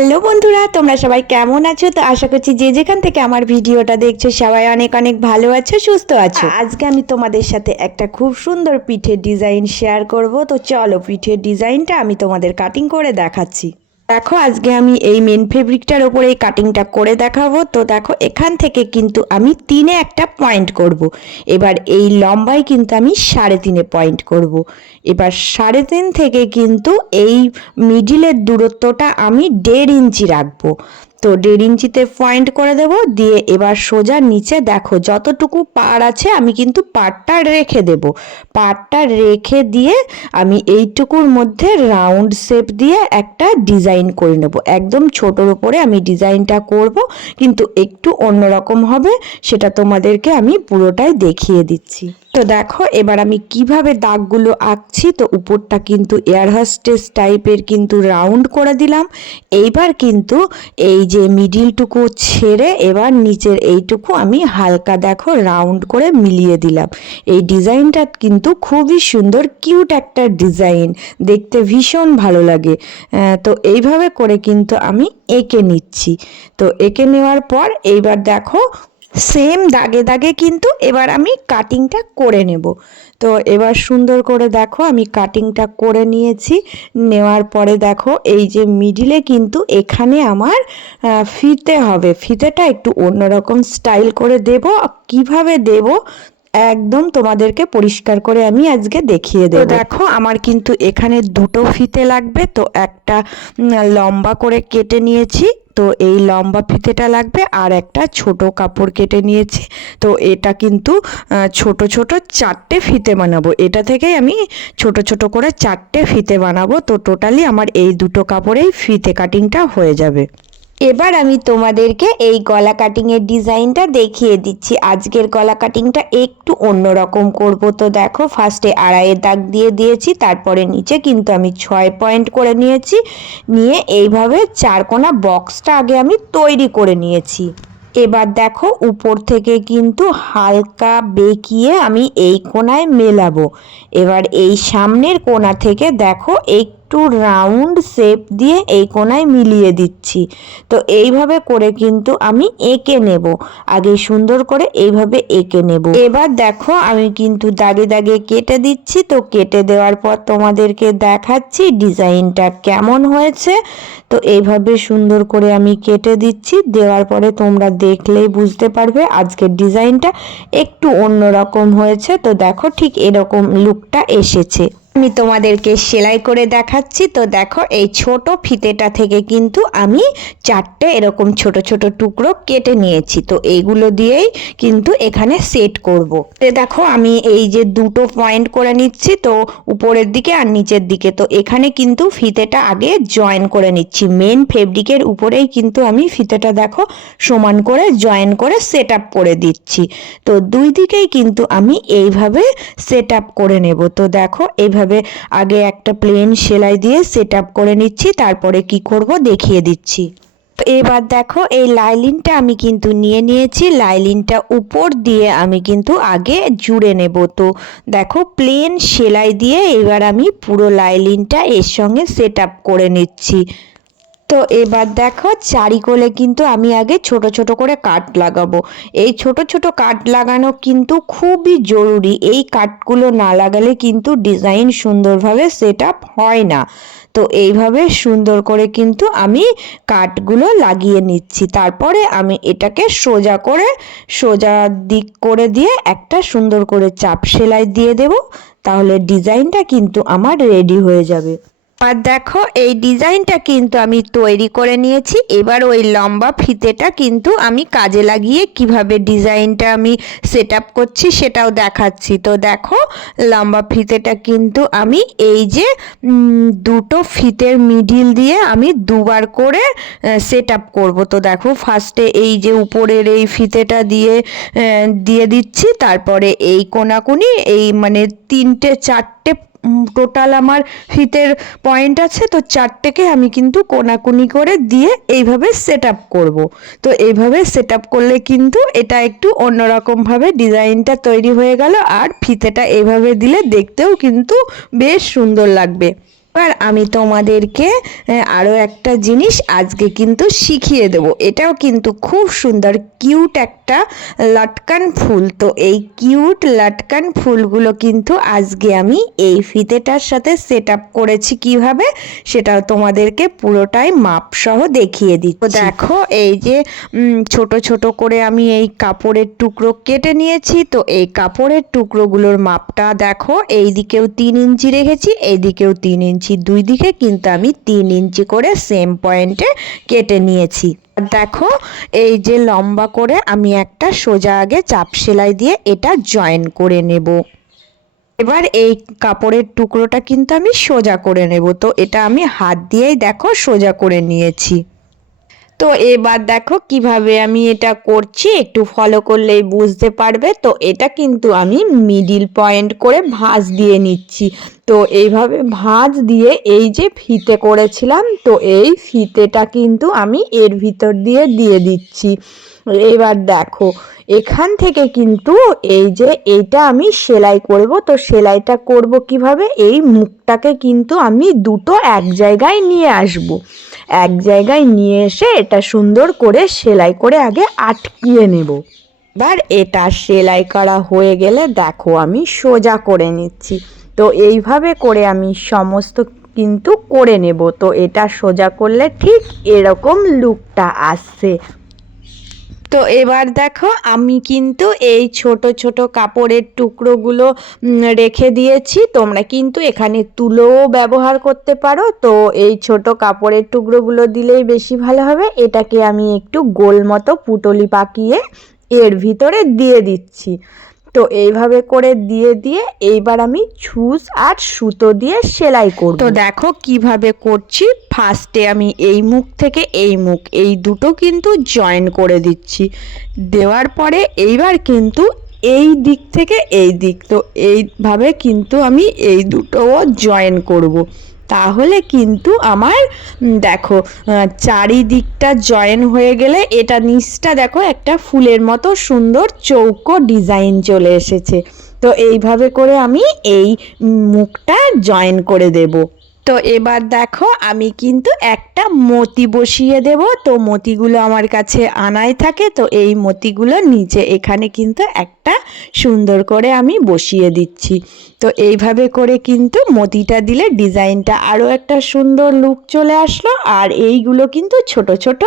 Hello বন্ধুরা, তোমরা সবাই কেমন আছো? তো আশা করছি যে যেখান থেকে আমার ভিডিওটা দেখছো সবাই অনেক অনেক ভালো আছো, সুস্থ আছো। আজকে আমি তোমাদের সাথে একটা খুব সুন্দর পিঠের ডিজাইন শেয়ার করব। তো চলো পিঠের ডিজাইনটা আমি তোমাদের কাটিং করে দেখাচ্ছি। দেখো আজকে আমি এই মেন ফেব্রিকটার ওপরে এই কাটিংটা করে দেখাবো। তো দেখো এখান থেকে কিন্তু আমি 3-এ একটা পয়েন্ট করব। এবার এই লম্বায় কিন্তু আমি 3.5 পয়েন্ট করব। এবার 3.5 থেকে কিন্তু এই মিডিলের দূরত্বটা আমি 1.5 ইঞ্চি রাখবো। তো 1.5 ইঞ্চিতে পয়েন্ট করে দেব, দিয়ে এবার সোজা নিচে দেখো যতটুকু পাড় আছে আমি কিন্তু পাড়টা রেখে দেব। পাড়টা রেখে দিয়ে আমি এইটুকুর মধ্যে রাউন্ড শেপ দিয়ে একটা ডিজাইন করে নেব। একদম ছোটোর উপরে আমি ডিজাইনটা করব, কিন্তু একটু অন্যরকম হবে, সেটা তোমাদেরকে আমি পুরোটাই দেখিয়ে দিচ্ছি। তো দেখো এবার আমি কিভাবে দাগগুলো আঁকছি। তো উপরটা কিন্তু এয়ার হোস্টেস টাইপের কিন্তু রাউন্ড করে দিলাম। এইবার কিন্তু এই যে মিডিলটুকু ছেড়ে এবার নিচের এইটুকু আমি হালকা দেখো রাউন্ড করে মিলিয়ে দিলাম। এই ডিজাইনটা কিন্তু খুবই সুন্দর, কিউট একটা ডিজাইন, দেখতে ভীষণ ভালো লাগে। তো এইভাবে করে কিন্তু আমি এঁকে নিচ্ছি। তো এঁকে নেওয়ার পর এইবার দেখো সেম দাগে দাগে কিন্তু এবার আমি কাটিংটা করে নেব। তো এবার সুন্দর করে দেখো আমি কাটিংটা করে নিয়েছি। নেওয়ার পরে দেখো এই যে মিডিলে কিন্তু এখানে আমার ফিতে হবে। ফিতেটা একটু অন্যরকম স্টাইল করে দেব। কিভাবে দেব একদম তোমাদেরকে পরিষ্কার করে আমি আজকে দেখিয়ে দেব। দেখো আমার কিন্তু এখানে দুটো ফিতে লাগবে। তো একটা লম্বা করে কেটে নিয়েছি, তো এই লম্বা ফিতেটা লাগবে, আর একটা ছোট কাপড় কেটে নিয়েছি। তো এটা কিন্তু ছোট ছোট 4টে ফিতে বানাবো। এটা থেকেই আমি ছোট ছোট করে 4টে ফিতে বানাবো। তো টোটালি আমার এই দুটো কাপড়েই ফিতে কাটিংটা হয়ে যাবে। এবার আমি তোমাদেরকে এই গলা কাটিংয়ের ডিজাইনটা দেখিয়ে দিচ্ছি। আজকের গলা কাটিংটা একটু অন্যরকম করব। তো দেখো ফার্স্টে 2.5 দাগ দিয়ে দিয়েছি, তারপরে নিচে কিন্তু আমি 6 পয়েন্ট করে নিয়েছি। নিয়ে এইভাবে 4 কোণা বক্সটা আগে আমি তৈরি করে নিয়েছি। এবার দেখো উপর থেকে কিন্তু হালকা বেঁকিয়ে আমি এই কোণায় মেলাবো। এবার এই সামনের কোণা থেকে দেখো একটু রাউন্ড শেপ দিয়ে এই কোণায় মিলিয়ে দিচ্ছি। তো এইভাবে করে কিন্তু আমি এঁকে নেব। আগে সুন্দর করে এইভাবে এঁকে নেব। এবার দেখো আমি কিন্তু দাগে দাগে কেটে দিচ্ছি। তো কেটে দেওয়ার পর তোমাদেরকে দেখাচ্ছি ডিজাইনটা কেমন হয়েছে। তো এইভাবে সুন্দর করে আমি কেটে দিচ্ছি। দেওয়ার পরে তোমরা দেখলেই বুঝতে পারবে আজকের ডিজাইনটা একটু অন্যরকম হয়েছে। তো দেখো ঠিক এরকম লুকটা এসেছে। আমি তোমাদেরকে সেলাই করে দেখাচ্ছি। তো দেখো এই ছোট ফিতেটা থেকে কিন্তু আমি 4টে এরকম ছোট ছোট টুকরো কেটে নিয়েছি। তো এইগুলো দিয়েই কিন্তু এখানে সেট করব। দেখো আমি এই যে দুটো পয়েন্ট করে নিচ্ছি, তো উপরের দিকে আর নিচের দিকে। তো এখানে কিন্তু ফিতেটা আগে জয়েন করে নিচ্ছি। মেন ফেব্রিকের উপরেই কিন্তু আমি ফিতেটা দেখো সমান করে জয়েন করে সেট আপ করে দিচ্ছি। তো দুই দিকেই কিন্তু আমি এইভাবে সেট আপ করে নেব। তো দেখো এইভাবে আগে একটা প্লেন সেলাই দিয়ে সেট আপ করে নিচ্ছি, তারপরে কি করব দেখিয়ে দিচ্ছি। এবার দেখো এই লাইলিনটা আমি কিন্তু নিয়ে নিয়েছি। লাইলিনটা উপর দিয়ে আমি কিন্তু আগে জুড়ে নেব। তো দেখো প্লেন সেলাই দিয়ে এবার আমি পুরো লাইলিনটা এর সঙ্গে সেট আপ করে নিচ্ছি। তো এবার দেখো চারিকোলে কিন্তু আমি আগে ছোট ছোট করে কাট লাগাবো। এই ছোট ছোট কাট লাগানো কিন্তু খুবই জরুরি। এই কাটগুলো না লাগালে কিন্তু ডিজাইন সুন্দরভাবে সেট আপ হয় না। তো এইভাবে সুন্দর করে কিন্তু আমি কাটগুলো লাগিয়ে নিচ্ছি। তারপরে আমি এটাকে সোজা দিক করে দিয়ে একটা সুন্দর করে চাপ সেলাই দিয়ে দেব। তাহলে ডিজাইনটা কিন্তু আমার রেডি হয়ে যাবে। আর দেখো এই ডিজাইনটা কিন্তু আমি তৈরি করে নিয়েছি। এবার ওই লম্বা ফিতেটা কিন্তু আমি কাজে লাগিয়ে কিভাবে ডিজাইনটা আমি সেট আপ করছি সেটাও দেখাচ্ছি। তো দেখো লম্বা ফিতেটা কিন্তু আমি এই যে দুটো ফিতের মিডিল দিয়ে আমি দুবার করে সেট আপ করবো। তো দেখো ফার্স্টে এই যে উপরের এই ফিতেটা দিয়ে দিচ্ছি, তারপরে এই কোনাকুনি এই মানে 3-4টে টোটাল আমার ফিতের পয়েন্ট আছে। তো 4টেকে আমি কিন্তু কোনাকুনি করে দিয়ে এইভাবে সেট আপ করবো। তো এইভাবে সেট আপ করলে কিন্তু এটা একটু অন্যরকমভাবে ডিজাইনটা তৈরি হয়ে গেল। আর ফিতেটা এইভাবে দিলে দেখতেও কিন্তু বেশ সুন্দর লাগবে। এবার আমি তোমাদেরকে আরও একটা জিনিস আজকে কিন্তু শিখিয়ে দেব। এটাও কিন্তু খুব সুন্দর কিউট একটা লটকান ফুল। তো এই কিউট লটকান ফুলগুলো কিন্তু আজকে আমি এই ফিতেটার সাথে সেট আপ করেছি কিভাবে, সেটাও তোমাদেরকে পুরোটাই মাপসহ দেখিয়ে দিচ্ছি। দেখো এই যে ছোট ছোট করে আমি এই কাপড়ের টুকরো কেটে নিয়েছি। তো এই কাপড়ের টুকরোগুলোর মাপটা দেখো, এই দিকেও 3 ইঞ্চি রেখেছি, এই দিকেও 3 ইঞ্চি, দুই দিকে কিন্তু আমি 3 ইঞ্চি করে সেম পয়েন্টে কেটে নিয়েছি। দেখো এই যে লম্বা করে আমি একটা সোজা আগে চাপ সেলাই দিয়ে এটা জয়েন করে নেব। এবার এই কাপড়ের টুকরোটা কিন্তু আমি সোজা করে নেব। তো এটা আমি হাত দিয়েই দেখো সোজা করে নিয়েছি। তো এবার দেখো কিভাবে আমি এটা করছি, একটু ফলো করলেই বুঝতে পারবে। তো এটা কিন্তু আমি মিডিল পয়েন্ট করে ভাঁজ দিয়ে নিচ্ছি। তো এইভাবে ভাঁজ দিয়ে এই যে ফিতে করেছিলাম, তো এই ফিতেটা কিন্তু আমি এর ভিতর দিয়ে দিয়ে দিচ্ছি। এবার দেখো এখান থেকে কিন্তু এই যে এটা আমি সেলাই করব। তো সেলাইটা করব কিভাবে, এই মুখটাকে কিন্তু আমি দুটো এক জায়গায় নিয়ে আসব। এক জায়গায় নিয়ে এসে এটা সুন্দর করে সেলাই করে আগে আটকিয়ে নেব। এবার এটা সেলাই করা হয়ে গেলে দেখো আমি সোজা করে নিচ্ছি। তো এইভাবে করে আমি সমস্ত কিন্তু করে নেব। তো এটা সোজা করলে ঠিক এরকম লুকটা আসছে। তো এবার দেখো আমি কিন্তু এই ছোট ছোট কাপড়ের টুকরোগুলো রেখে দিয়েছি। তোমরা কিন্তু এখানে তুলোও ব্যবহার করতে পারো। তো এই ছোট কাপড়ের টুকরোগুলো দিলেই বেশি ভালো হবে। এটাকে আমি একটু গোল মতো পুটলি পাকিয়ে এর ভিতরে দিয়ে দিচ্ছি। তো এইভাবে করে দিয়ে দিয়ে এইবার আমি ছুঁচ আর সুতো দিয়ে সেলাই করব। তো দেখো কিভাবে করছি। ফার্স্টে আমি এই মুখ থেকে এই মুখ এই দুটো কিন্তু জয়েন করে দিচ্ছি। দেওয়ার পরে এইবার কিন্তু এই দিক থেকে এই দিক, তো এইভাবে কিন্তু আমি এই দুটোও জয়েন করব। তাহলে কিন্তু আমার দেখো চারিদিকটা জয়েন হয়ে গেলে এটা নিচটা দেখো একটা ফুলের মতো সুন্দর চৌকো ডিজাইন চলে এসেছে। তো এইভাবে করে আমি এই মুখটা জয়েন করে দেব। তো এবার দেখো আমি কিন্তু একটা মতি বসিয়ে দেব। তো মতিগুলো আমার কাছে আনাই থাকে। তো এই মতিগুলো নিচে এখানে কিন্তু একটা সুন্দর করে আমি বসিয়ে দিচ্ছি। তো এইভাবে করে কিন্তু মতিটা দিলে ডিজাইনটা আরও একটা সুন্দর লুক চলে আসলো। আর এইগুলো কিন্তু ছোট ছোট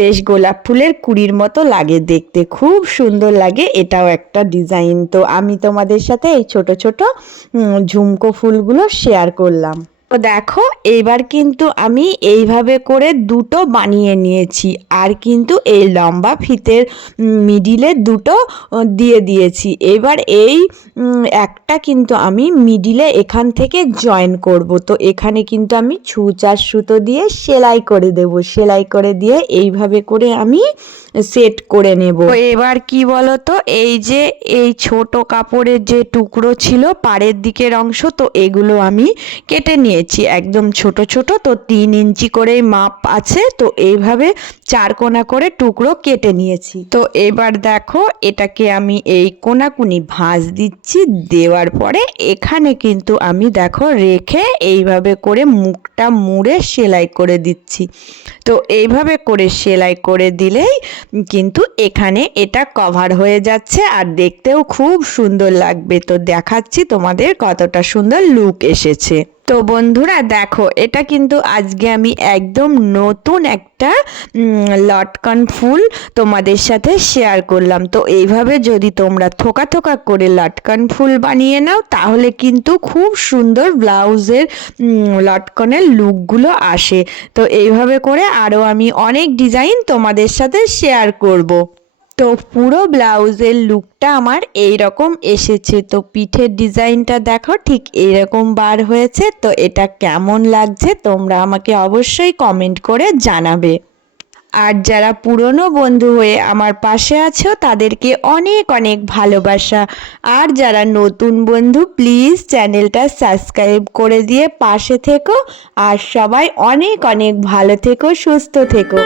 বেশ গোলাপ ফুলের কুড়ির মতো লাগে দেখতে, খুব সুন্দর লাগে। এটাও একটা ডিজাইন। তো আমি তোমাদের সাথে এই ছোট ছোট ঝুমকো ফুলগুলো শেয়ার করলাম। তো দেখো এইবার কিন্তু আমি এইভাবে করে দুটো বানিয়ে নিয়েছি। আর কিন্তু এই লম্বা ফিতের মিডিলে দুটো দিয়ে দিয়েছি। এবার এই একটা কিন্তু আমি মিডিলে এখান থেকে জয়েন করব। তো এখানে কিন্তু আমি ছুঁচ আর সুতো দিয়ে সেলাই করে দেব। সেলাই করে দিয়ে এইভাবে করে আমি সেট করে নেব। তো এবার কি বলো তো, এই যে এই ছোট কাপড়ের যে টুকরো ছিল পাড়ের দিকের অংশ, তো এগুলো আমি কেটে নিয়েছি একদম ছোট ছোট। তো 3 ইঞ্চি করেই মাপ আছে। তো এইভাবে 4 কোনা করে টুকরো কেটে নিয়েছি। তো এবার দেখো এটাকে আমি এই কোনাকুনি ভাঁজ দিচ্ছি। দেওয়ার পরে এখানে কিন্তু আমি দেখো রেখে এইভাবে করে মুখটা মুড়ে সেলাই করে দিচ্ছি। তো এইভাবে করে সেলাই করে দিলেই কিন্তু এখানে এটা কভার হয়ে যাচ্ছে আর দেখতেও খুব সুন্দর লাগবে। তো দেখাচ্ছি তোমাদের কতটা সুন্দর লুক এসেছে। তো বন্ধুরা দেখো এটা কিন্তু আজকে আমি একদম নতুন একটা লটকন ফুল তোমাদের সাথে শেয়ার করলাম। তো এইভাবে যদি তোমরা থোকা থোকা করে লটকন ফুল বানিয়ে নাও তাহলে কিন্তু খুব সুন্দর ব্লাউজের লটকনের লুকগুলো আসে। তো এইভাবে করে আরও আমি অনেক ডিজাইন তোমাদের সাথে শেয়ার করব। তো পুরো ব্লাউজের লুকটা আমার এই রকম এসেছে। তো পিঠের ডিজাইনটা দেখো ঠিক এইরকম বার হয়েছে। তো এটা কেমন লাগছে তোমরা আমাকে অবশ্যই কমেন্ট করে জানাবে। আর যারা পুরনো বন্ধু হয়ে আমার পাশে আছো তাদেরকে অনেক অনেক ভালোবাসা। আর যারা নতুন বন্ধু প্লিজ চ্যানেলটা সাবস্ক্রাইব করে দিয়ে পাশে থেকো। আর সবাই অনেক অনেক ভালো থেকো, সুস্থ থেকো।